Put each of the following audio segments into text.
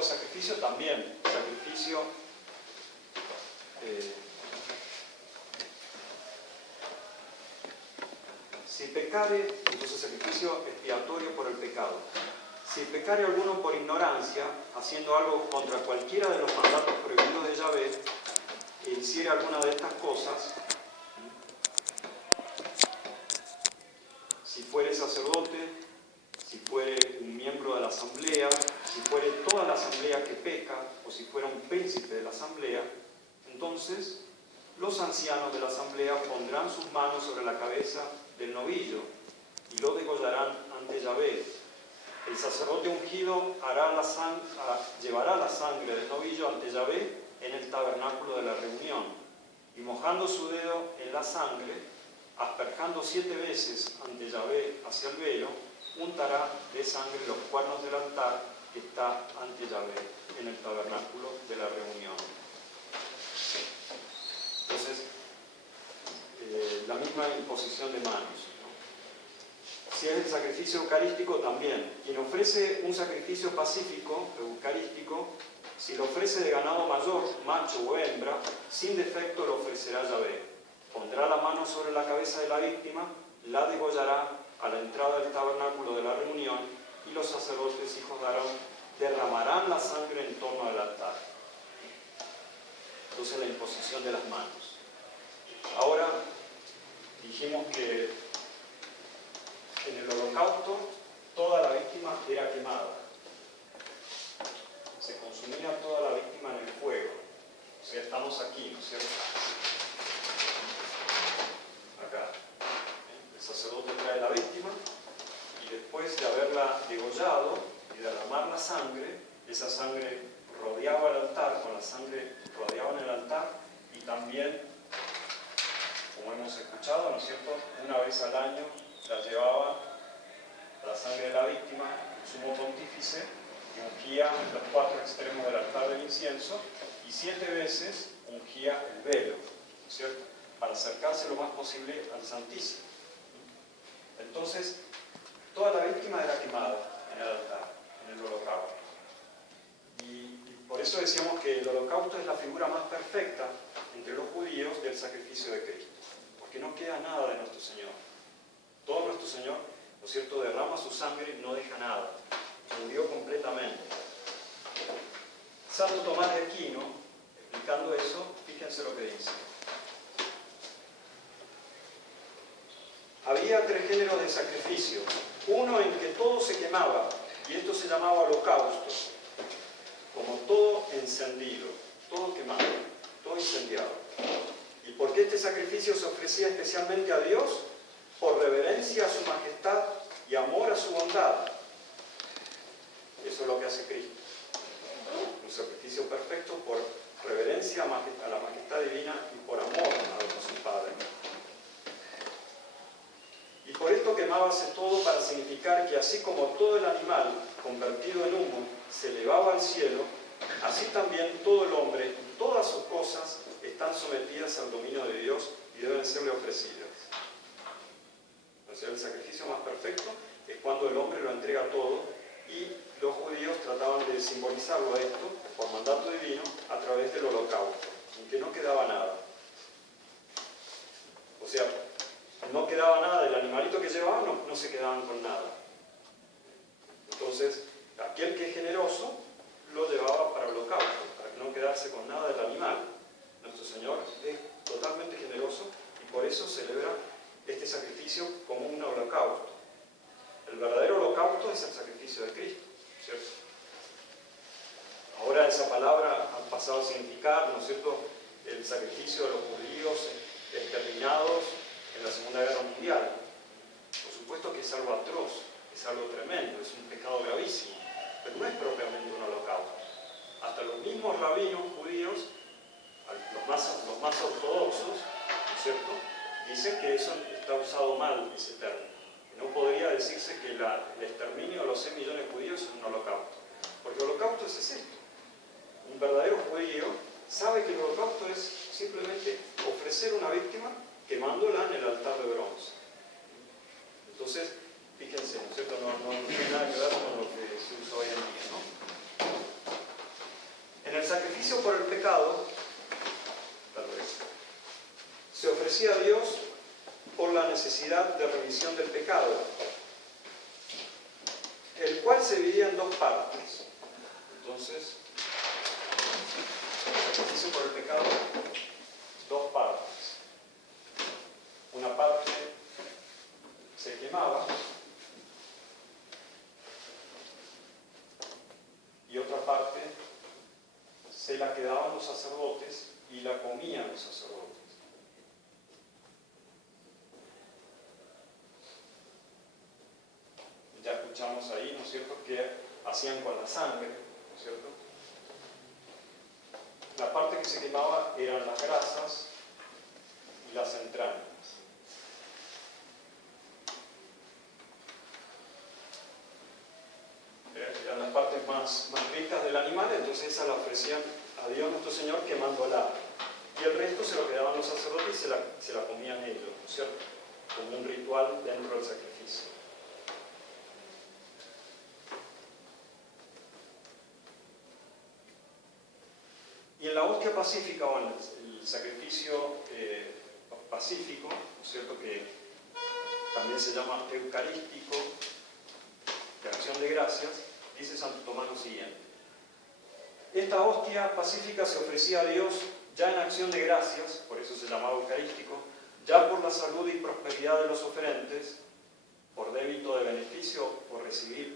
de sacrificio también. Sacrificio si pecare, entonces sacrificio expiatorio por el pecado. Si pecare alguno por ignorancia, haciendo algo contra cualquiera de los mandatos prohibidos de Yahvé, e hiciere alguna de estas cosas, si fuere sacerdote, si fuere un miembro de la asamblea, si fuere toda la asamblea que peca, o si fuera un príncipe de la asamblea, entonces los ancianos de la asamblea pondrán sus manos sobre la cabeza del novillo y lo degollarán ante Yahvé. El sacerdote ungido llevará la sangre del novillo ante Yahvé en el tabernáculo de la reunión, y mojando su dedo en la sangre, asperjando 7 veces ante Yahvé hacia el velo, untará de sangre los cuernos del altar que está ante Yahvé en el tabernáculo de la reunión. Entonces, la misma imposición de manos, ¿no? Si es el sacrificio eucarístico, también. Quien ofrece un sacrificio pacífico, eucarístico, si lo ofrece de ganado mayor, macho o hembra, sin defecto lo ofrecerá Yahvé. Pondrá la mano sobre la cabeza de la víctima, la degollará a la entrada del tabernáculo de la reunión, y los sacerdotes, hijos de Aarón, derramarán la sangre en torno al altar. Entonces, la imposición de las manos. Ahora, dijimos que en el holocausto toda la víctima era quemada. Se consumía toda la víctima en el fuego. O sea, estamos aquí, ¿no es cierto? Acá. El sacerdote trae la víctima y después de haberla degollado y derramar la sangre, esa sangre rodeaba el altar, con la sangre rodeaban el altar, y también, como hemos escuchado, ¿no es cierto?, una vez al año la llevaba la sangre de la víctima, el sumo pontífice, que ungía los 4 extremos del altar del incienso, y 7 veces ungía el velo, ¿no es cierto?, para acercarse lo más posible al Santísimo. Entonces, toda la víctima era quemada en el altar, en el holocausto. Y por eso decíamos que el holocausto es la figura más perfecta entre los judíos del sacrificio de Cristo, porque no queda nada de nuestro Señor. Todo nuestro Señor, ¿no es cierto?, derrama su sangre y no deja nada, murió completamente. Santo Tomás de Aquino, explicando eso, fíjense lo que dice. Había 3 géneros de sacrificio, uno en que todo se quemaba, y esto se llamaba holocausto, como todo encendido, todo quemado, todo incendiado. ¿Y por qué este sacrificio se ofrecía especialmente a Dios? Por reverencia a su majestad y amor a su bondad. Eso es lo que hace Cristo. Un sacrificio perfecto por reverencia a la majestad divina y por amor a Dios Padre. Y por esto quemábase todo, para significar que así como todo el animal convertido en humo se elevaba al cielo, así también todo el hombre y todas sus cosas están sometidas al dominio de Dios y deben serle ofrecidas. O sea, el sacrificio más perfecto es cuando el hombre lo entrega todo, y los judíos trataban de simbolizarlo a esto, por mandato divino, a través del holocausto, en que no quedaba nada. O sea, no quedaba nada del animalito que llevaban, no se quedaban con nada. Entonces, aquel que es generoso lo llevaba para el holocausto, para no quedarse con nada del animal. Nuestro Señor es totalmente generoso y por eso celebra este sacrificio como un holocausto. El verdadero holocausto es el sacrificio de Cristo, ¿cierto? Ahora esa palabra ha pasado a significar, ¿no es cierto?, el sacrificio de los judíos exterminados en la Segunda Guerra Mundial. Por supuesto que es algo atroz, es algo tremendo, es un pecado gravísimo, pero no es propiamente un holocausto. Hasta los mismos rabinos judíos, los más ortodoxos, ¿no es cierto?, dicen que eso está usado mal, ese término. No podría decirse que el exterminio de los 6 millones de judíos es un holocausto, porque el holocausto es esto. Un verdadero judío sabe que el holocausto es simplemente ofrecer una víctima quemándola en el altar de bronce. Entonces, fíjense, ¿no es cierto?, no tiene nada que ver con lo que se usa hoy en día, ¿no? sacrificio por el pecado, tal vez, se ofrecía a Dios por la necesidad de remisión del pecado, el cual se dividía en dos partes. Entonces, el sacrificio por el pecado, dos partes. Una parte se quemaba y otra parte se la quedaban los sacerdotes y la comían los sacerdotes. Ya escuchamos ahí, ¿no es cierto?, que hacían con la sangre, ¿no es cierto? La parte que se quemaba eran las grasas y las entrañas. Eran las partes más ricas del animal, entonces esas la ofrecían a Dios nuestro Señor quemándola. Y el resto se lo quedaban los sacerdotes y se la comían ellos, ¿no es cierto?, como un ritual dentro del sacrificio. Y en la hostia pacífica, o en el sacrificio pacífico, ¿no es cierto?, que también se llama eucarístico, de acción de gracias, dice Santo Tomás lo siguiente: esta hostia pacífica se ofrecía a Dios ya en acción de gracias, por eso se llamaba eucarístico, ya por la salud y prosperidad de los oferentes, por débito de beneficio o recibido,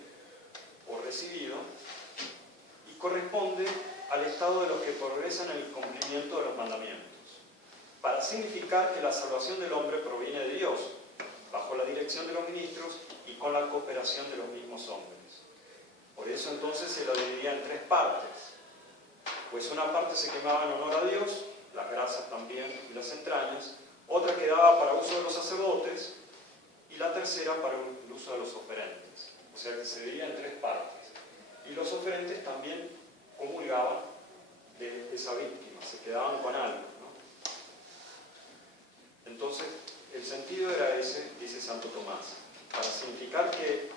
y corresponde al estado de los que progresan en el cumplimiento de los mandamientos, para significar que la salvación del hombre proviene de Dios, bajo la dirección de los ministros y con la cooperación de los mismos hombres. Por eso entonces se lo dividía en tres partes, pues una parte se quemaba en honor a Dios, las grasas también y las entrañas, otra quedaba para uso de los sacerdotes y la tercera para el uso de los oferentes. O sea que se dividía en tres partes. Y los oferentes también comulgaban de esa víctima, se quedaban con algo, ¿no? Entonces, el sentido era ese, dice Santo Tomás, para significar que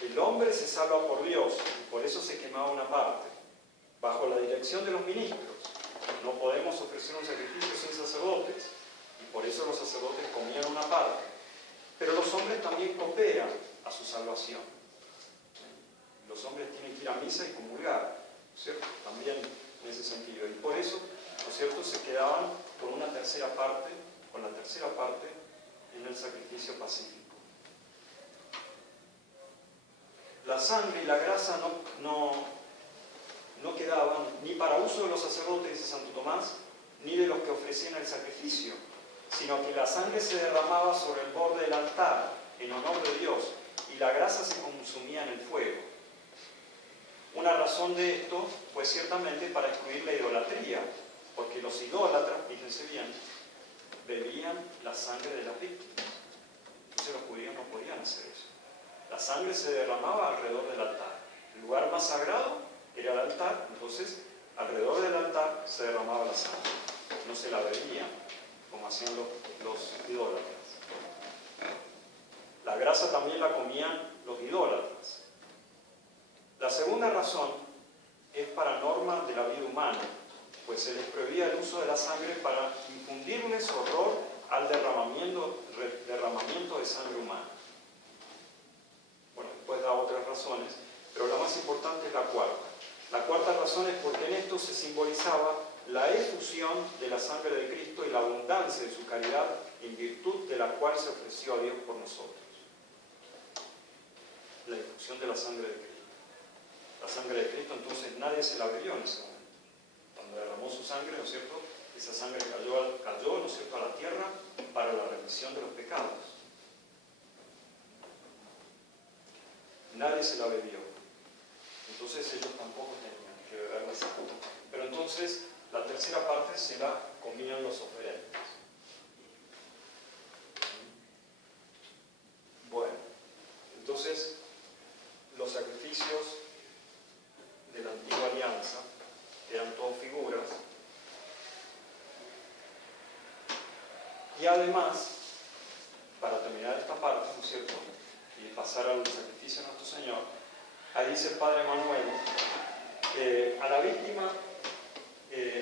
el hombre se salva por Dios, y por eso se quemaba una parte, bajo la dirección de los ministros. No podemos ofrecer un sacrificio sin sacerdotes, y por eso los sacerdotes comían una parte. Pero los hombres también cooperan a su salvación. Los hombres tienen que ir a misa y comulgar, ¿cierto?, también en ese sentido. Y por eso, ¿no es cierto?, se quedaban con la tercera parte en el sacrificio pacífico. La sangre y la grasa no quedaban ni para uso de los sacerdotes, dice Santo Tomás, ni de los que ofrecían el sacrificio, sino que la sangre se derramaba sobre el borde del altar en honor de Dios y la grasa se consumía en el fuego. Una razón de esto fue ciertamente para excluir la idolatría, porque los idólatras, fíjense bien, bebían la sangre de las víctimas. Entonces los judíos no podían hacer eso. La sangre se derramaba alrededor del altar. El lugar más sagrado era el altar, entonces alrededor del altar se derramaba la sangre. No se la bebían, como hacían los idólatras. La grasa también la comían los idólatras. La segunda razón es para norma de la vida humana, pues se les prohibía el uso de la sangre para infundirles horror al derramamiento de sangre humana. Bueno, después da otras razones, pero la más importante es la cuarta. La cuarta razón es porque en esto se simbolizaba la efusión de la sangre de Cristo y la abundancia de su caridad, en virtud de la cual se ofreció a Dios por nosotros. La efusión de la sangre de Cristo. La sangre de Cristo, entonces nadie se la bebió en ese momento. Cuando derramó su sangre, ¿no es cierto?, esa sangre cayó, ¿no es cierto?, a la tierra para la remisión de los pecados. Nadie se la bebió. Entonces ellos tampoco tenían que beber la sangre. Pero entonces la tercera parte se la comían los oferentes. Bueno, entonces los sacrificios de la antigua alianza eran todas figuras, y además, para terminar esta parte, ¿no es cierto?, y pasar al sacrificio de nuestro Señor, ahí dice el Padre Manuel que a la víctima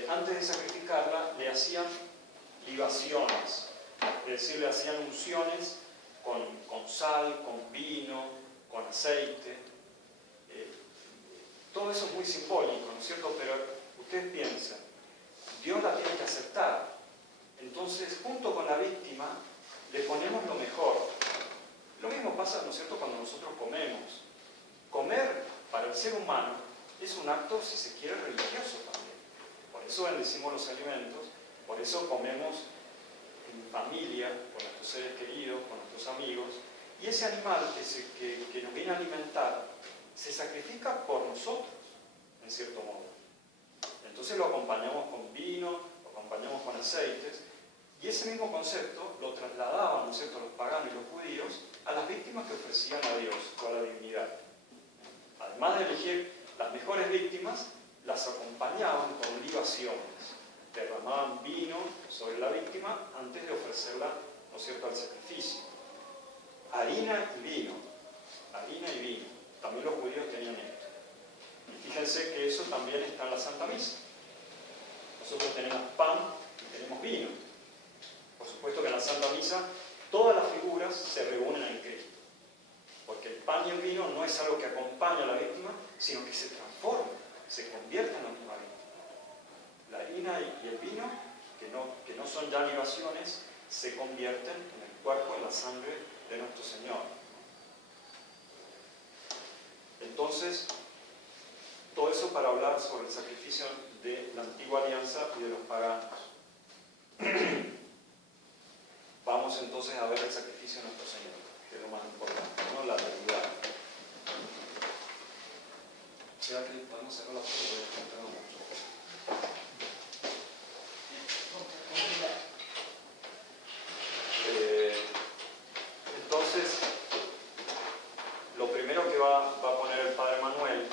antes de sacrificarla, le hacían libaciones, es decir, le hacían unciones con sal, con vino, con aceite. Todo eso es muy simbólico, ¿no es cierto? Pero ustedes piensan, Dios la tiene que aceptar. Entonces, junto con la víctima, le ponemos lo mejor. Lo mismo pasa, ¿no es cierto?, cuando nosotros comemos. Comer para el ser humano es un acto, si se quiere, religioso también. Por eso bendecimos los alimentos, por eso comemos en familia, con nuestros seres queridos, con nuestros amigos. Y ese animal que nos viene a alimentar se sacrifica por nosotros, en cierto modo. Entonces lo acompañamos con vino, lo acompañamos con aceites, y ese mismo concepto lo trasladaban, ¿no es cierto?, los paganos y los judíos a las víctimas que ofrecían a Dios o a la divinidad. Además de elegir las mejores víctimas, las acompañaban con libaciones. Derramaban vino sobre la víctima antes de ofrecerla, ¿no es cierto?, al sacrificio. Harina y vino. Harina y vino. También los judíos tenían esto. Y fíjense que eso también está en la Santa Misa. Nosotros tenemos pan y tenemos vino. Por supuesto que en la Santa Misa todas las figuras se reúnen en Cristo. Porque el pan y el vino no es algo que acompaña a la víctima, sino que se transforma, se convierte en una víctima. La harina y el vino, que no son ya libaciones, se convierten en el cuerpo, en la sangre de nuestro Señor. Entonces, todo eso para hablar sobre el sacrificio de la antigua alianza y de los paganos. Vamos entonces a ver el sacrificio de nuestro Señor, que es lo más importante, ¿no? La realidad. ¿Será que podemos sacar la foto? Entonces, lo primero que va a poner el Padre Manuel,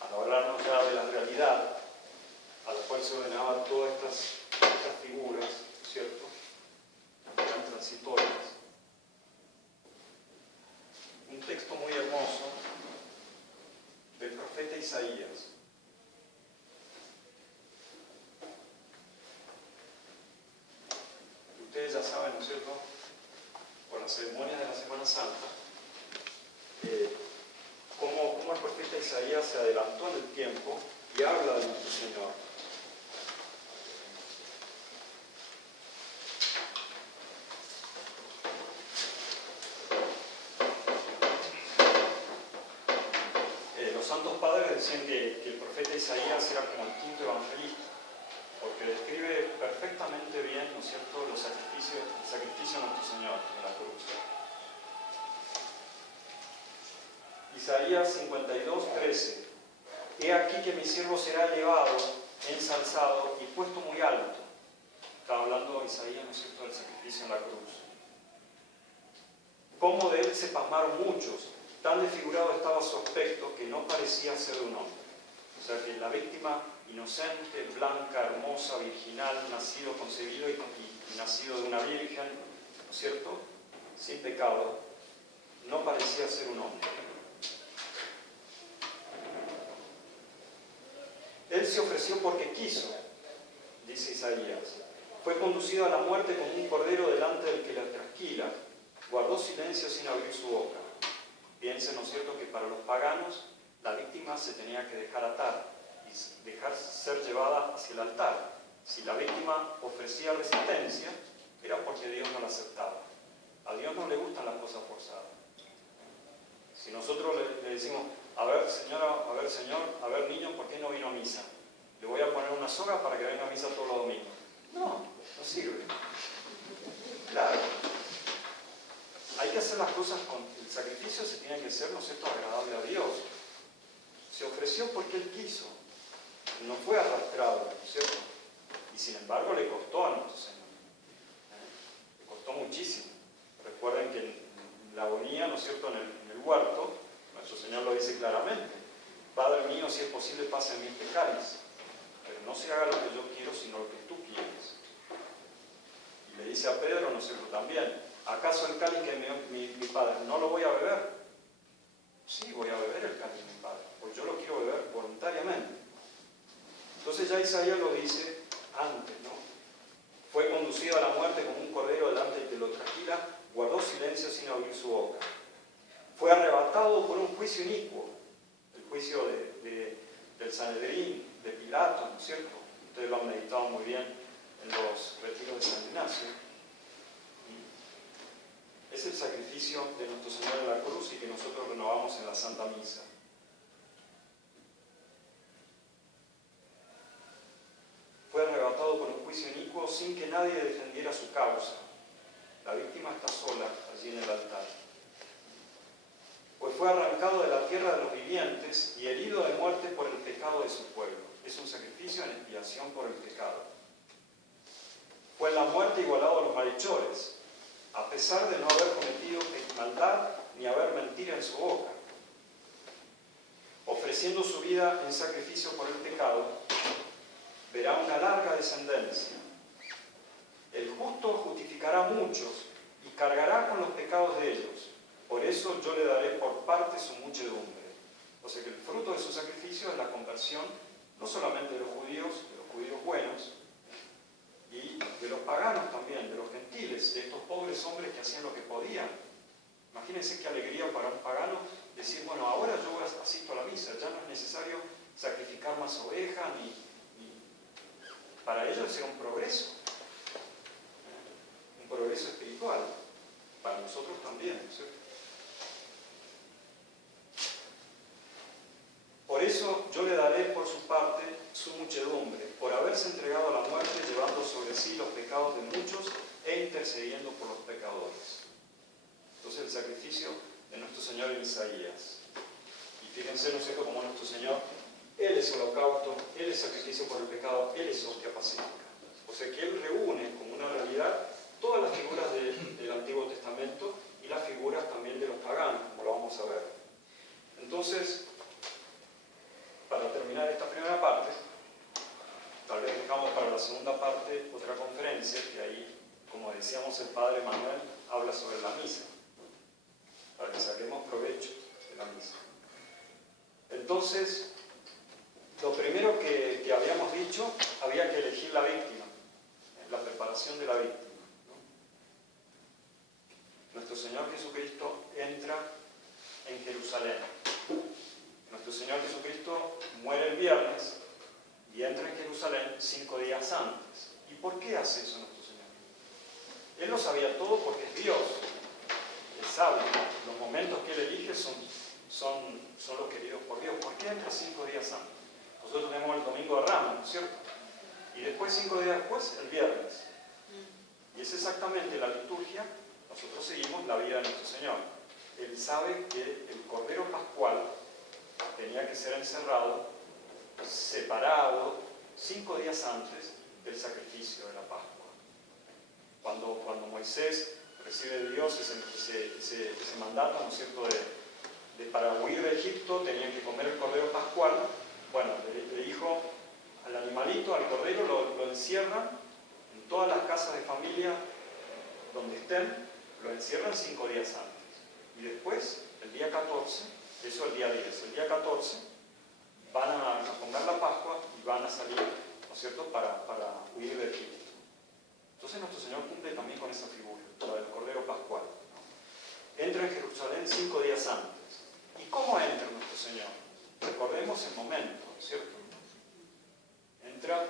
al hablarnos ya de la realidad a la cual se ordenaban todas estas figuras, ¿cierto?, eran transitorias. Un texto muy hermoso del profeta Isaías. Ustedes ya saben, ¿no es cierto?, por las ceremonias de la Semana Santa, cómo el profeta Isaías se adelantó en el tiempo y habla de nuestro Señor. Los santos padres decían que el profeta Isaías era como el quinto evangelista, porque describe perfectamente bien, ¿no es cierto?, el sacrificio de nuestro Señor en la cruz. Isaías 52:13. He aquí que mi siervo será elevado, ensalzado y puesto muy alto. Está hablando Isaías, ¿no es cierto?, del sacrificio en la cruz. Cómo de él se pasmaron muchos, tan desfigurado estaba su aspecto que no parecía ser un hombre. O sea que la víctima inocente, blanca, hermosa, virginal, nacido, concebido y nacido de una virgen, ¿no es cierto?, sin pecado, no parecía ser un hombre. Él se ofreció porque quiso, dice Isaías. Fue conducido a la muerte como un cordero delante del que la trasquila. Guardó silencio sin abrir su boca. Piensen, ¿no es cierto?, que para los paganos la víctima se tenía que dejar atar y dejar ser llevada hacia el altar. Si la víctima ofrecía resistencia, era porque Dios no la aceptaba. A Dios no le gustan las cosas forzadas. Si nosotros le decimos, a ver señora, a ver señor, a ver niño, ¿por qué no vino a misa? Le voy a poner una soga para que venga a misa todos los domingos. No sirve. Claro. Hay que hacer las cosas con el sacrificio, se tiene que ser, ¿no es cierto?, agradable a Dios. Se ofreció porque Él quiso. No fue arrastrado, ¿no es cierto? Y sin embargo le costó a nuestro Señor. Le costó muchísimo. Recuerden que en la agonía, ¿no es cierto?, en el huerto, nuestro Señor lo dice claramente. Padre mío, si es posible, pase en mí este cáliz. Pero no se haga lo que yo quiero, sino lo que tú quieres. Y le dice a Pedro, ¿no es cierto?, también. ¿Acaso el cáliz que me dio mi Padre no lo voy a beber? Sí, voy a beber el cáliz de mi Padre, porque yo lo quiero beber voluntariamente. Isaías lo dice antes, ¿no? Fue conducido a la muerte como un cordero delante del que lo trajera, guardó silencio sin abrir su boca. Fue arrebatado por un juicio inicuo, el juicio del Sanedrín, de Pilato, ¿no es cierto? Ustedes lo han meditado muy bien en los retiros de San Ignacio. Es el sacrificio de nuestro Señor en la cruz y que nosotros renovamos en la Santa Misa. Fue arrebatado por un juicio inicuo sin que nadie defendiera su causa. La víctima está sola allí en el altar. Pues fue arrancado de la tierra de los vivientes y herido de muerte por el pecado de su pueblo. Es un sacrificio en expiación por el pecado. Fue en la muerte igualado a los malhechores, a pesar de no haber cometido maldad ni haber mentira en su boca. Ofreciendo su vida en sacrificio por el pecado, verá una larga descendencia. El justo justificará a muchos y cargará con los pecados de ellos. Por eso yo le daré por parte su muchedumbre. O sea que el fruto de su sacrificio es la conversión, no solamente de los judíos buenos, y de los paganos también, de los gentiles, de estos pobres hombres que hacían lo que podían. Imagínense qué alegría para un pagano decir, bueno, ahora yo asisto a la misa, ya no es necesario sacrificar más ovejas, ni para ellos era un progreso espiritual, para nosotros también, ¿no es cierto? Por eso yo le daré por su parte su muchedumbre, por haberse entregado a la muerte, llevando sobre sí los pecados de muchos e intercediendo por los pecadores. Entonces el sacrificio de nuestro Señor en Isaías. Y fíjense, ¿no es cierto?, como nuestro Señor, Él es holocausto, Él es sacrificio por el pecado, Él es hostia pacífica. O sea que Él reúne como una realidad todas las figuras del Antiguo Testamento y las figuras también de los paganos, como lo vamos a ver. Entonces, para terminar esta primera parte, tal vez dejamos para la segunda parte otra conferencia, que ahí, como decíamos, el Padre Manuel habla sobre la misa, para que saquemos provecho de la misa. Entonces, lo primero que habíamos dicho, había que elegir la víctima, la preparación de la víctima, ¿no? Nuestro Señor Jesucristo entra en Jerusalén. Nuestro Señor Jesucristo muere el viernes y entra en Jerusalén 5 días antes. ¿Y por qué hace eso nuestro Señor? Él lo sabía todo porque es Dios. Él sabe, los momentos que Él elige son los queridos por Dios. ¿Por qué entra 5 días antes? Nosotros tenemos el domingo de Ramos, ¿no es cierto? Y después, 5 días después, el viernes. Y es exactamente la liturgia. Nosotros seguimos la vida de nuestro Señor. Él sabe que el Cordero Pascual tenía que ser encerrado, separado, 5 días antes del sacrificio de la Pascua. Cuando Moisés recibe de Dios ese mandato, ¿no es cierto?, para huir de Egipto tenían que comer el Cordero Pascual. Bueno, le dijo al animalito, al cordero, lo encierran en todas las casas de familia donde estén, lo encierran 5 días antes. Y después, el día 14, eso el día 10, el día 14, van a comer la Pascua y van a salir, ¿no es cierto?, para huir de Egipto. Entonces nuestro Señor cumple también con esa figura, la del Cordero Pascual, ¿no? Entra en Jerusalén 5 días antes. ¿Y cómo entra nuestro Señor? Recordemos el momento, ¿no es cierto? Entra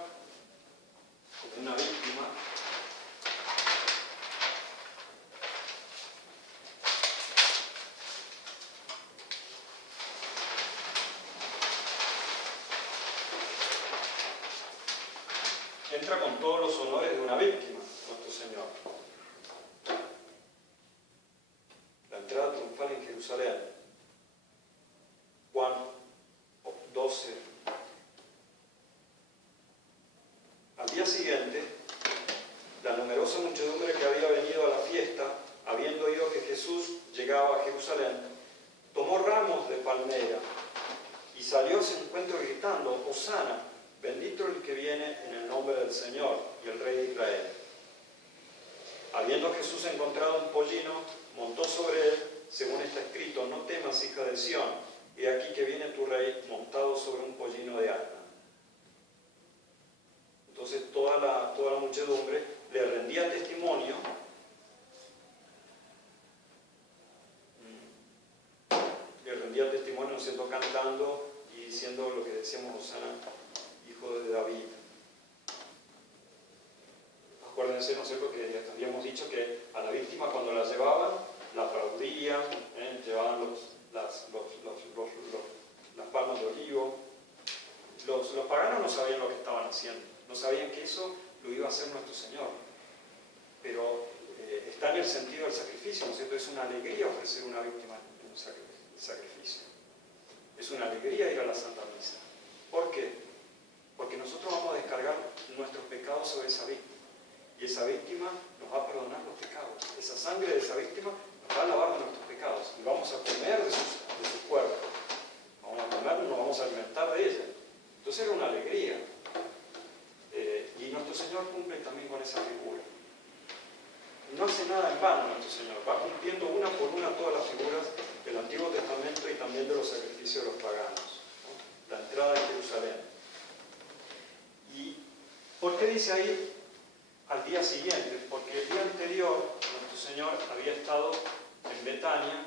como una víctima. Entra con todos los honores de una víctima, nuestro Señor. La entrada triunfal en Jerusalén. Juan 12. Al día siguiente, la numerosa muchedumbre que había venido a la fiesta, habiendo oído que Jesús llegaba a Jerusalén, tomó ramos de palmera y salió a su encuentro gritando: Hosana, bendito el que viene en el nombre del Señor y el Rey de Israel. Habiendo Jesús encontrado un pollino, montó sobre él, según está escrito: no temas, hija de Sión, he aquí que viene tu rey montado sobre un pollino de asna. hablando y diciendo lo que decíamos Osana, hijo de David. Acuérdense, ¿no es cierto?, que habíamos dicho que a la víctima cuando la llevaban, la aplaudían, llevaban las palmas de olivo. Los paganos no sabían lo que estaban haciendo, no sabían que eso lo iba a hacer nuestro Señor. Pero está en el sentido del sacrificio, ¿no es cierto? Es una alegría ofrecer una víctima en un sacrificio. Es una alegría ir a la Santa Misa. ¿Por qué? Porque nosotros vamos a descargar nuestros pecados sobre esa víctima. Y esa víctima nos va a perdonar los pecados. Esa sangre de esa víctima nos va a lavar de nuestros pecados. Y vamos a comer de su cuerpo. Vamos a comer, nos vamos a alimentar de ella. Entonces era una alegría. Y nuestro Señor cumple también con esa figura. No hace nada en vano nuestro Señor. Va cumpliendo una por una todas las figuras del Antiguo Testamento y también de los sacrificios de los paganos, ¿no? La entrada de Jerusalén. ¿Y por qué dice ahí al día siguiente? Porque el día anterior nuestro Señor había estado en Betania,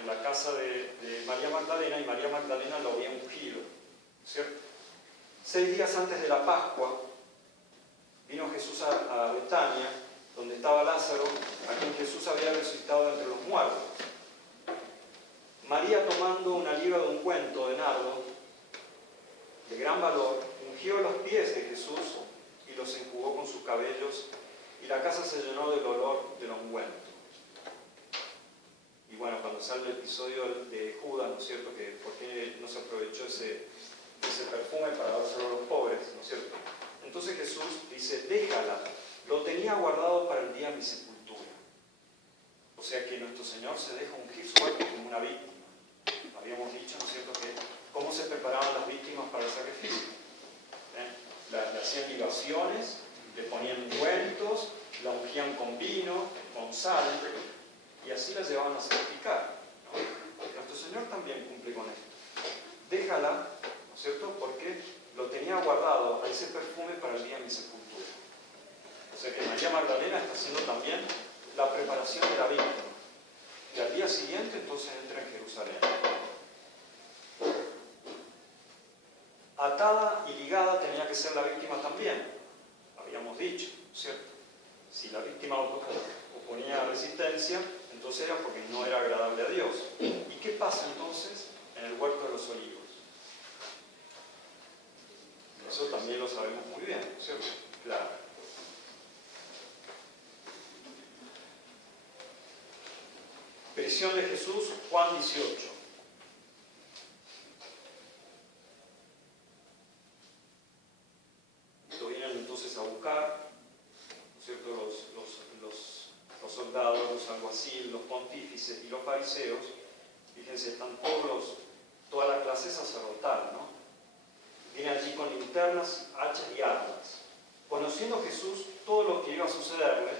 en la casa de María Magdalena, y María Magdalena lo había ungido, ¿cierto? 6 días antes de la Pascua vino Jesús a Betania, donde estaba Lázaro, a quien Jesús había resucitado entre los muertos. María, tomando una libra de ungüento de nardo de gran valor, ungió los pies de Jesús y los enjugó con sus cabellos, y la casa se llenó del olor del ungüento. Y bueno, cuando sale el episodio de Judas, ¿no es cierto?, que por qué no se aprovechó ese perfume para dárselo a los pobres, ¿no es cierto? Entonces Jesús dice, déjala, lo tenía guardado para el día de mi sepultura. O sea que nuestro Señor se deja ungir su cuerpo como una víctima. Habíamos dicho, ¿no es cierto?, que cómo se preparaban las víctimas para el sacrificio. Le hacían libaciones, le ponían ungüentos, la ungían con vino, con sal, y así la llevaban a sacrificar, ¿no? Nuestro Señor también cumple con esto. Déjala, ¿no es cierto?, porque lo tenía guardado a ese perfume para el día de mi sepultura. O sea que María Magdalena está haciendo también la preparación de la víctima. Y al día siguiente entonces entra en Jerusalén. Atada y ligada tenía que ser la víctima también, habíamos dicho, ¿cierto? Si la víctima oponía resistencia, entonces era porque no era agradable a Dios. ¿Y qué pasa entonces en el huerto de los olivos? Eso también lo sabemos muy bien, ¿cierto? Claro. Prisión de Jesús, Juan 18. Lo vienen entonces a buscar, ¿no es cierto?, los soldados, los alguaciles, los pontífices y los fariseos. Fíjense, están toda la clase sacerdotal, ¿no? Vienen allí con linternas, hachas y armas. Conociendo Jesús todo lo que iba a sucederle,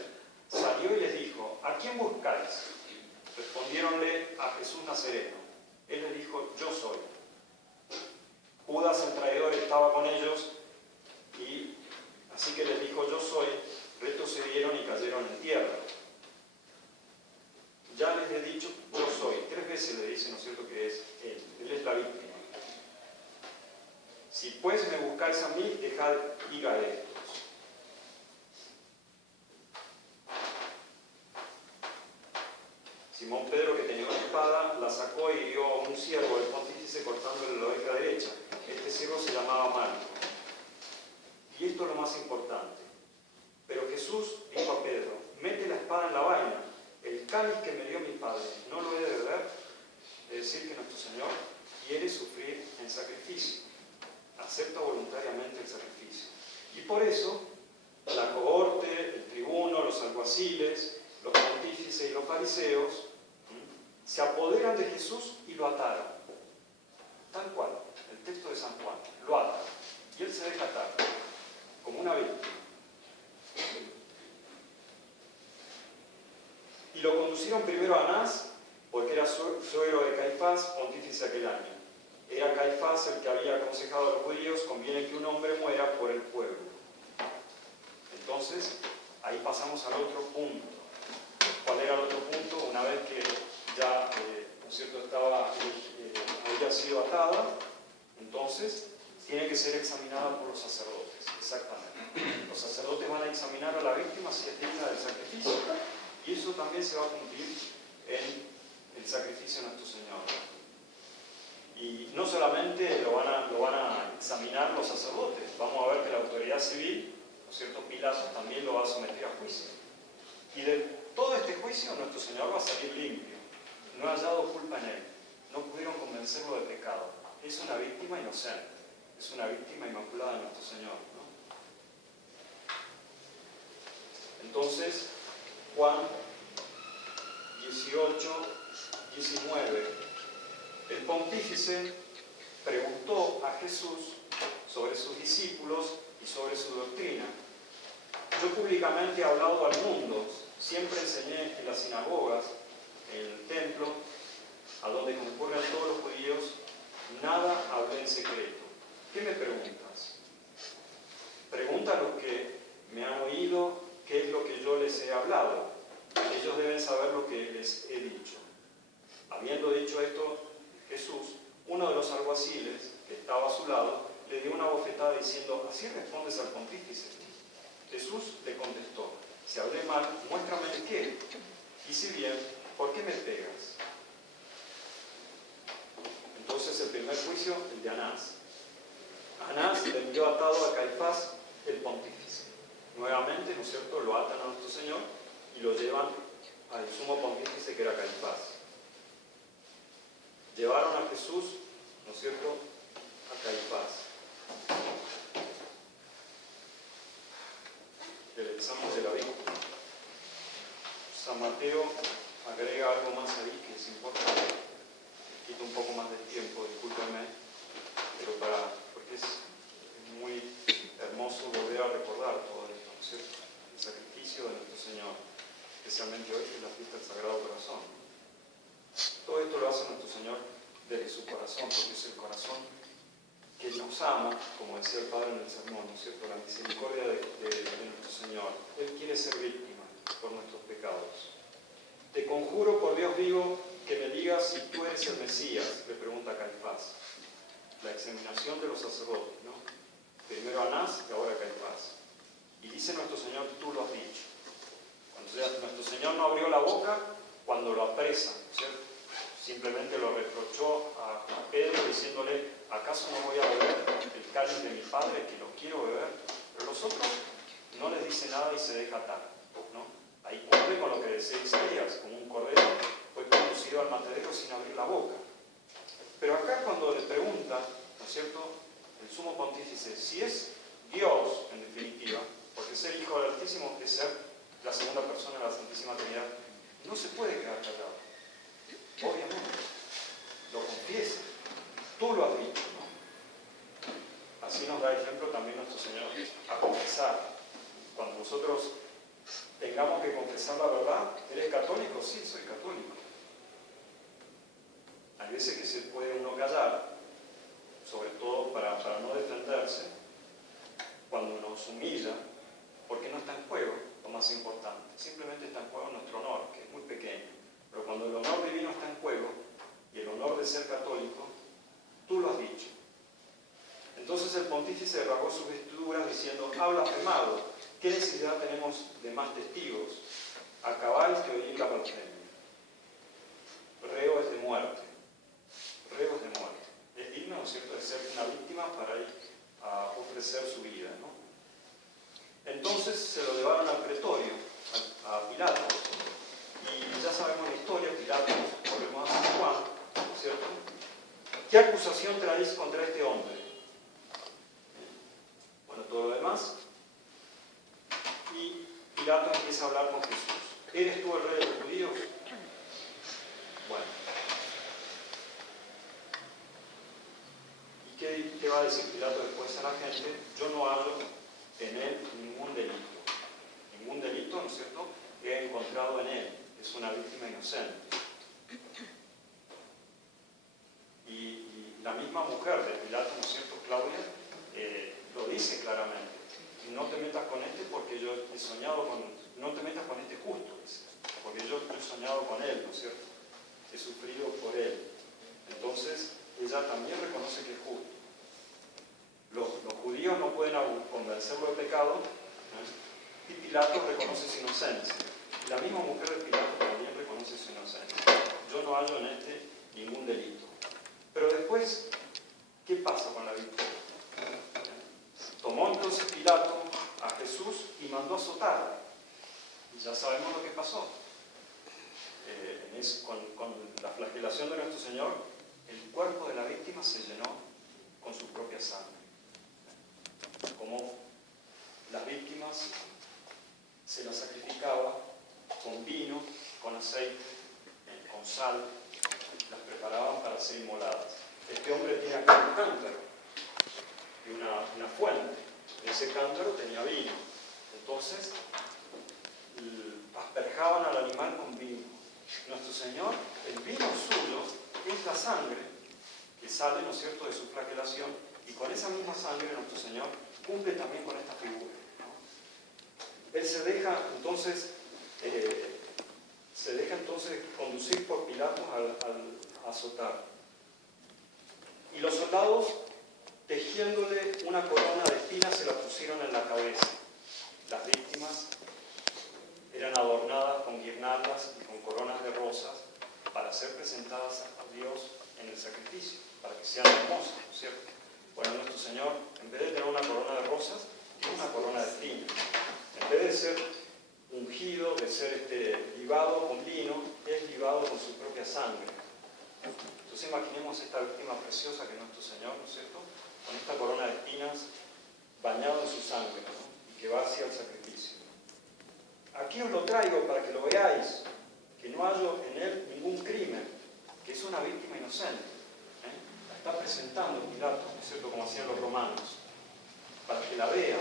salió y les dijo, ¿a quién buscáis? Respondiéronle, a Jesús Nazareno. Él les dijo, yo soy. Judas el traidor estaba con ellos, y así que les dijo, yo soy, retrocedieron y cayeron en tierra. Ya les he dicho, yo soy. 3 veces le dice, ¿no es cierto?, que es Él. Él es la víctima. Si pues me buscáis a mí, dejad ir a estos. Simón Pedro, que tenía una espada, la sacó y hirió a un siervo del pontífice cortándole la oreja derecha. Este siervo se llamaba Malco. Y esto es lo más importante. Pero Jesús dijo a Pedro, mete la espada en la vaina. El cáliz que me dio mi Padre, ¿no lo he de beber? Es decir, que nuestro Señor quiere sufrir en sacrificio. Acepta voluntariamente el sacrificio. Y por eso, la cohorte, el tribuno, los alguaciles, los pontífices y los fariseos se apoderan de Jesús y lo ataron. Tal cual, el texto de San Juan, lo atan. Y él se deja atar, como una víctima. Y lo conducieron primero a Anás, porque era suegro de Caifás, pontífice aquel año. Era Caifás el que había aconsejado a los judíos, conviene que un hombre muera por el pueblo. Entonces, ahí pasamos al otro punto. ¿Cuál era el otro punto? Una vez que ya ¿no es cierto?, había sido atada, entonces tiene que ser examinada por los sacerdotes, exactamente. Los sacerdotes van a examinar a la víctima si es digna del sacrificio, y eso también se va a cumplir en el sacrificio de nuestro Señor. Y no solamente lo van a examinar los sacerdotes, vamos a ver que la autoridad civil, ¿no es cierto?, Pilato también lo va a someter a juicio. Y de todo este juicio nuestro Señor va a salir limpio. No ha hallado culpa en él. No pudieron convencerlo de pecado. Es una víctima inocente. Es una víctima inmaculada de nuestro Señor, ¿no? Entonces, Juan 18, 19. El pontífice preguntó a Jesús sobre sus discípulos y sobre su doctrina. Yo públicamente he hablado al mundo, siempre enseñé en las sinagogas, en el templo, a donde concurren todos los judíos, nada hablé en secreto. ¿Qué me preguntas? Pregunta a los que me han oído qué es lo que yo les he hablado. Ellos deben saber lo que les he dicho. Habiendo dicho esto, Jesús, uno de los alguaciles que estaba a su lado, le dio una bofetada diciendo, ¿así respondes al pontífice? Jesús le contestó, si hablé mal, muéstrame el qué. Y si bien, ¿por qué me pegas? Entonces el primer juicio, el de Anás. Anás le envió atado a Caifás, el pontífice. Nuevamente, ¿no es cierto?, lo atan a nuestro Señor y lo llevan al sumo pontífice que era Caifás. Llevaron a Jesús, ¿no es cierto?, a Caifás. El examen de la víctima. San Mateo agrega algo más ahí que es importante. Quito un poco más de tiempo, discúlpenme, pero porque es muy hermoso volver a recordar todo esto, ¿no es cierto? El sacrificio de nuestro Señor, especialmente hoy que es la fiesta del Sagrado Corazón. Todo esto lo hace nuestro Señor desde su corazón, porque es el corazón que nos ama, como decía el Padre en el sermón, ¿no es cierto?, la misericordia de nuestro Señor. Él quiere ser víctima por nuestros pecados. Te conjuro por Dios vivo que me digas si tú eres el Mesías, le pregunta Caifás. La examinación de los sacerdotes, ¿no? Primero Anás y ahora Caifás. Y dice nuestro Señor, tú lo has dicho. Nuestro Señor no abrió la boca cuando lo apresan, ¿no es cierto? Simplemente lo reprochó a Pedro diciéndole, ¿acaso no voy a beber el cáliz de mi padre que lo quiero beber? Pero los otros no les dice nada y se deja atar, ¿no? Ahí cumple con lo que decía Isaías, como un cordero fue conducido al matadero sin abrir la boca. Pero acá cuando le pregunta, ¿no es cierto?, el sumo pontífice, si es Dios, en definitiva, porque ser hijo del Altísimo es ser la segunda persona de la Santísima Trinidad, no se puede quedar callado. Obviamente, lo confiesa, tú lo has dicho, ¿no? Así nos da ejemplo también nuestro Señor a confesar. Cuando nosotros tengamos que confesar la verdad, ¿eres católico? Sí, soy católico. Hay veces que se puede uno callar, sobre todo para no defenderse, cuando nos humilla, porque no está en juego lo más importante, simplemente está en juego nuestro honor, que es muy pequeño. Pero cuando el honor divino está en juego, y el honor de ser católico, tú lo has dicho. Entonces el pontífice rasgó sus vestiduras diciendo, habla afirmado, ¿qué necesidad tenemos de más testigos? Acabáis de oír la blasfemia. Reo es de muerte. Reo es de muerte. Es digno, ¿no es cierto?, de ser una víctima para ir a ofrecer su vida, ¿no? Entonces se lo llevaron al pretorio, a Pilato. Y ya sabemos la historia, Pilato, volvemos a San Juan, ¿no es cierto? ¿Qué acusación traéis contra este hombre? Bueno, todo lo demás. Y Pilato empieza a hablar con Jesús. ¿Eres tú el rey de los judíos? Bueno. ¿Y qué va a decir Pilato después a la gente? Yo no hallo en él ningún delito. Ningún delito, ¿no es cierto?, he encontrado en él. Es una víctima inocente. Y la misma mujer de Pilato, ¿no es cierto?, Claudia, lo dice claramente. No te metas con este porque yo he soñado con... No te metas con este justo, dice, porque yo he soñado con él, ¿no es cierto? he sufrido por Él. Entonces, ella también reconoce que es justo. Los judíos no pueden convencerlo de pecado, y Pilato reconoce su inocencia. Y la misma mujer de Pilato también reconoce su inocencia. Yo no hallo en este ningún delito. Pero después, ¿qué pasa con la victoria? Tomó entonces Pilato a Jesús y mandó a azotarlo. Y ya sabemos lo que pasó. Con la flagelación de nuestro Señor, el cuerpo de la víctima se llenó con su propia sangre. Como las víctimas se las sacrificaba con vino, con aceite, con sal, las preparaban para ser inmoladas. Este hombre tiene acá un cántaro y una fuente. En ese cántaro tenía vino. Entonces, asperjaban al animal con vino. Nuestro Señor, el vino suyo es la sangre que sale, ¿no es cierto?, de su flagelación, y con esa misma sangre nuestro Señor cumple también con esta figura, ¿no? Él se deja entonces conducir por Pilato al azotar. Y los soldados, tejiéndole una corona de espinas, se la pusieron en la cabeza. Las víctimas eran adornadas con guirnaldas y con coronas de rosas para ser presentadas a Dios en el sacrificio, para que sean hermosas, ¿no es cierto? Bueno, nuestro Señor, en vez de tener una corona de rosas, tiene una corona de espinas. En vez de ser ungido, de ser libado con vino, es libado con su propia sangre. Entonces imaginemos esta víctima preciosa que es nuestro Señor, ¿no es cierto?, con esta corona de espinas bañado en su sangre, ¿no?, y que va hacia el sacrificio. Aquí os lo traigo para que lo veáis, que no hallo en él ningún crimen, que es una víctima inocente. La está presentando Pilato, ¿no es cierto?, como hacían los romanos, para que la vea.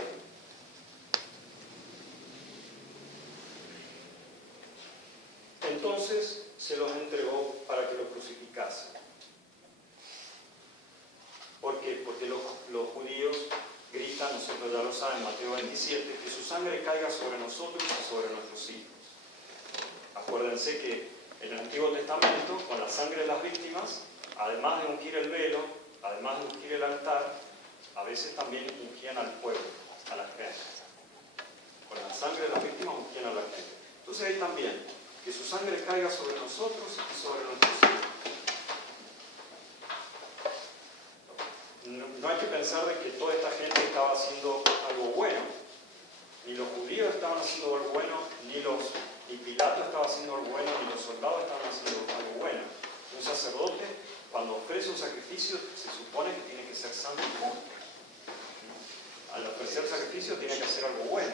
Entonces se los entregó para que lo crucificasen. ¿Por qué? Porque los judíos gritan, nosotros ya lo saben, Mateo 27, que su sangre caiga sobre nosotros y sobre nuestros hijos. Acuérdense que en el Antiguo Testamento, con la sangre de las víctimas, además de ungir el velo, además de ungir el altar, a veces también ungían al pueblo, a la gente. Con la sangre de las víctimas ungían a la gente. Entonces ahí también, que su sangre caiga sobre nosotros y sobre nuestros hijos. No hay que pensar de que toda esta gente estaba haciendo algo bueno. Ni los judíos estaban haciendo algo bueno, ni Pilato estaba haciendo algo bueno, ni los soldados estaban haciendo algo bueno. Un sacerdote, cuando ofrece un sacrificio, se supone que tiene que ser santo y justo. Al ofrecer sacrificio tiene que hacer algo bueno.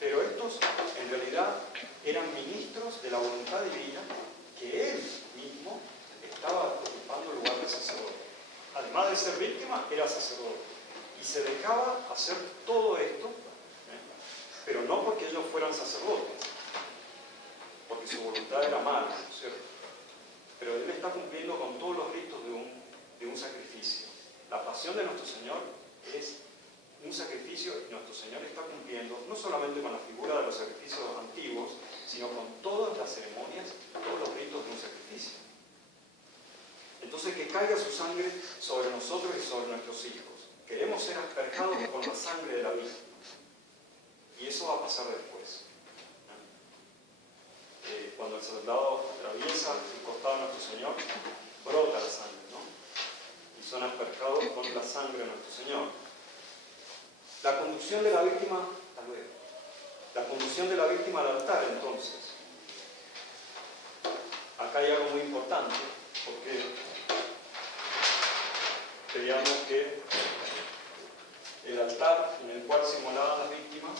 Pero estos, en realidad, eran ministros de la voluntad divina que él mismo estaba ocupando el lugar de sacerdote. Además de ser víctima, era sacerdote. Y se dejaba hacer todo esto, pero no porque ellos fueran sacerdotes, porque su voluntad era mala, ¿no es cierto? Pero él está cumpliendo con todos los ritos de un sacrificio. La pasión de nuestro Señor es un sacrificio, y nuestro Señor está cumpliendo no solamente con la figura de los sacrificios antiguos, sino con todas las ceremonias, todos los ritos de un sacrificio. Entonces, que caiga su sangre sobre nosotros y sobre nuestros hijos. Queremos ser asperjados con la sangre de la vida. Y eso va a pasar después. Cuando el soldado atraviesa el costado de nuestro Señor, brota la sangre, ¿no? Y son asperjados con la sangre de nuestro Señor. La conducción de la víctima, hasta luego. La conducción de la víctima al altar, entonces. Acá hay algo muy importante, porque veíamos que el altar en el cual se inmolaban las víctimas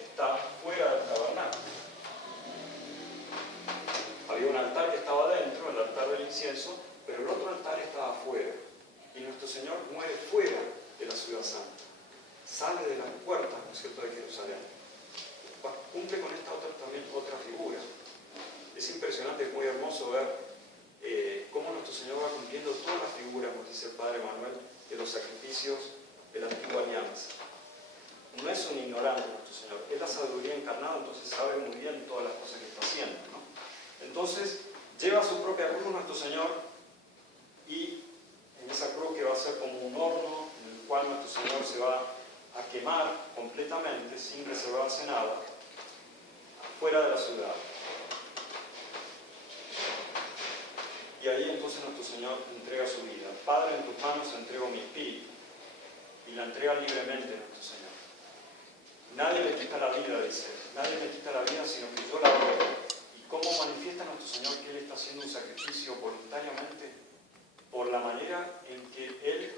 está fuera del tabernáculo. Había un altar que estaba dentro, el altar del incienso, pero el otro altar estaba afuera. Y nuestro Señor muere fuera de la ciudad santa. Sale de las puertas, ¿no es cierto?, de Jerusalén. Cumple con esta otra figura. Es impresionante, es muy hermoso ver cómo nuestro Señor va cumpliendo todas las figuras, nos dice el Padre Manuel, de los sacrificios de la antigua alianza. No es un ignorante nuestro Señor, es la sabiduría encarnada, entonces sabe muy bien todas las cosas que está haciendo, ¿no? Entonces, lleva su propia cruz nuestro Señor, y en esa cruz, que va a ser como un horno en el cual nuestro Señor se va a quemar completamente, sin reservarse nada, fuera de la ciudad. Y ahí entonces nuestro Señor entrega su vida. Padre, en tus manos entrego mi espíritu. Y la entrega libremente nuestro Señor. Nadie le quita la vida, dice él. Nadie le quita la vida, sino que yo la doy. ¿Y cómo manifiesta nuestro Señor que Él está haciendo un sacrificio voluntariamente? Por la manera en que Él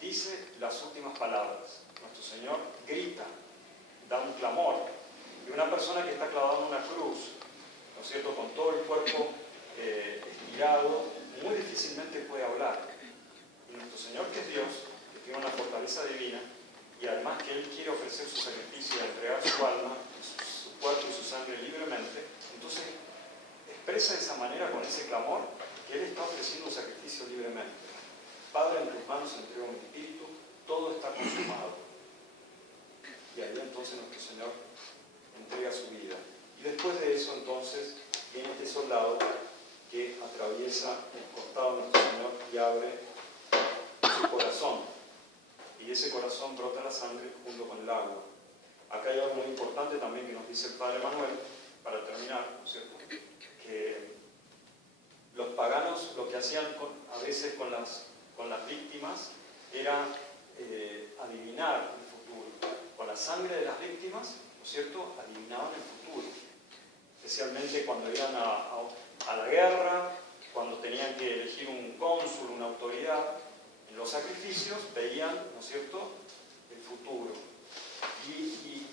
dice las últimas palabras. Nuestro Señor grita, da un clamor. Y una persona que está clavada en una cruz, ¿no es cierto?, con todo el cuerpo estirado, muy difícilmente puede hablar. Y nuestro Señor, que es Dios, que tiene una fortaleza divina, y además que Él quiere ofrecer su sacrificio, entregar su alma, su cuerpo y su sangre libremente, entonces expresa de esa manera, con ese clamor, que Él está ofreciendo un sacrificio libremente. Padre, en tus manos entrego mi espíritu, todo está consumado. Y ahí entonces nuestro Señor entrega su vida. Y después de eso entonces viene este soldado que atraviesa el costado de nuestro Señor y abre su corazón. Y de ese corazón brota la sangre junto con el agua. Acá hay algo muy importante también que nos dice el Padre Manuel, para terminar, ¿no es cierto?, que los paganos lo que hacían a veces con las víctimas era adivinar el futuro. Con la sangre de las víctimas, ¿no es cierto?, adivinaban el futuro. Especialmente cuando iban a la guerra, cuando tenían que elegir un cónsul, una autoridad. En los sacrificios veían, ¿no es cierto?, el futuro. Y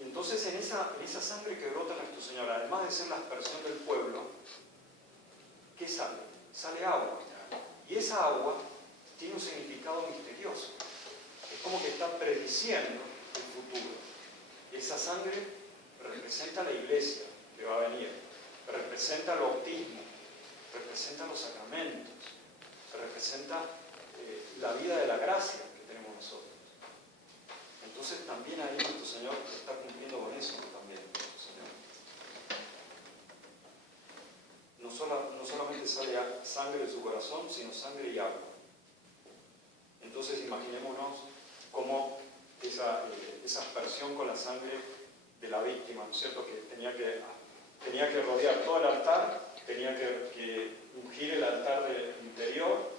entonces en esa sangre que brota nuestro Señor, además de ser la aspersión del pueblo, ¿qué sale? Sale agua. Y esa agua tiene un significado misterioso. Es como que está prediciendo el futuro. Esa sangre representa la iglesia que va a venir, representa el bautismo, representa los sacramentos, representa la vida de la gracia que tenemos nosotros. Entonces también ahí nuestro Señor está cumpliendo con eso también. No solamente sale sangre de su corazón, sino sangre y agua. Entonces imaginémonos cómo esa aspersión con la sangre de la víctima, ¿no es cierto?, que tenía que rodear todo el altar, tenía que ungir el altar del interior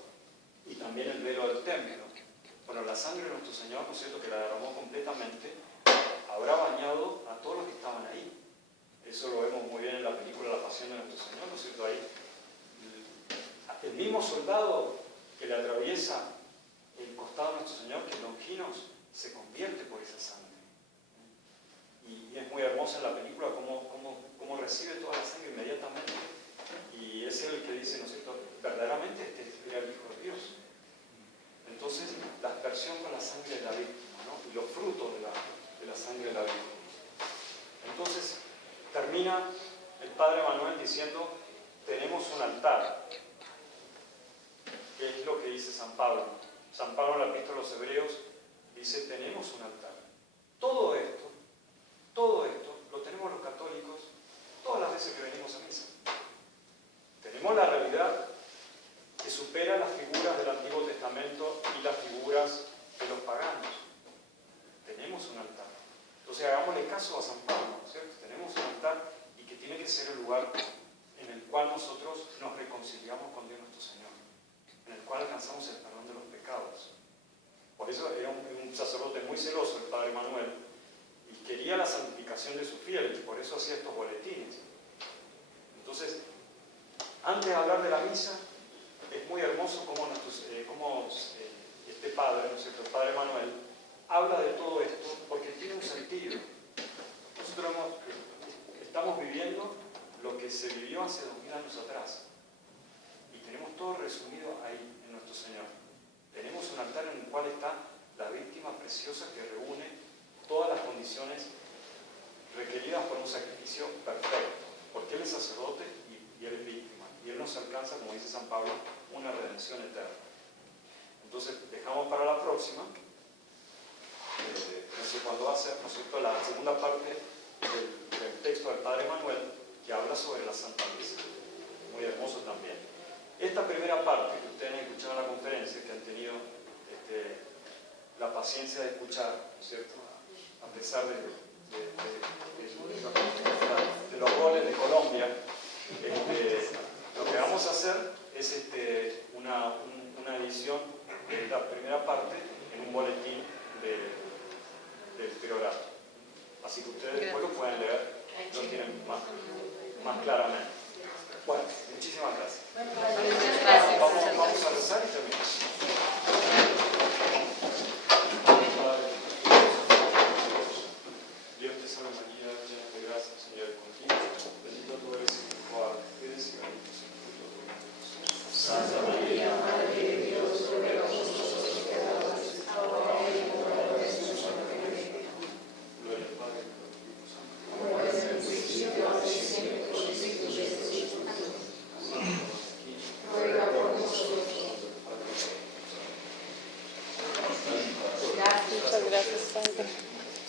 y también el velo del templo. Bueno, la sangre de nuestro Señor, ¿no es cierto?, que la derramó completamente, habrá bañado a todos los que estaban ahí. Eso lo vemos muy bien en la película La Pasión de nuestro Señor, ¿no es cierto? Ahí el mismo soldado que le atraviesa el costado de nuestro Señor, que es Longinos, se convierte por esa sangre. Y es muy hermosa en la película cómo recibe toda la sangre inmediatamente. Y es él el que dice, ¿no es cierto?, verdaderamente este era el Hijo de Dios. Entonces, la aspersión con la sangre de la víctima, ¿no?, y los frutos de la sangre de la víctima. Entonces, termina el Padre Manuel diciendo, tenemos un altar. ¿Qué es lo que dice San Pablo? San Pablo en la Epístola a los Hebreos dice, tenemos un altar. Todo esto lo tenemos los católicos todas las veces que venimos a misa. Tenemos la realidad que supera las figuras del Antiguo Testamento y las figuras de los paganos. Tenemos un altar. Entonces hagámosle caso a San Pablo, ¿no es cierto? Tenemos un altar y que tiene que ser el lugar en el cual nosotros nos reconciliamos con Dios nuestro Señor, en el cual alcanzamos el perdón de los pecados. Por eso era un sacerdote muy celoso, el Padre Manuel, y quería la santificación de sus fieles, y por eso hacía estos boletines. Entonces, antes de hablar de la misa, es muy hermoso cómo este Padre, ¿no es cierto?, el Padre Manuel, habla de todo esto porque tiene un sentido. Nosotros estamos viviendo lo que se vivió hace 2000 años atrás. Y tenemos todo resumido ahí en nuestro Señor. Tenemos un altar en el cual está la víctima preciosa que reúne todas las condiciones requeridas por un sacrificio perfecto. Porque Él es sacerdote y Él es víctima. Y Él nos alcanza, como dice San Pablo, una redención eterna. Entonces, dejamos para la próxima. No sé cuándo va a ser, ¿no es cierto?, la segunda parte del texto del Padre Manuel, que habla sobre la Santa Misa. esta primera parte que ustedes han escuchado en la conferencia, que han tenido la paciencia de escuchar, ¿no es cierto? A pesar de los goles de Colombia, lo que vamos a hacer es una edición de esta primera parte en un boletín del priorato. Así que ustedes después lo pueden leer, lo tienen más claramente.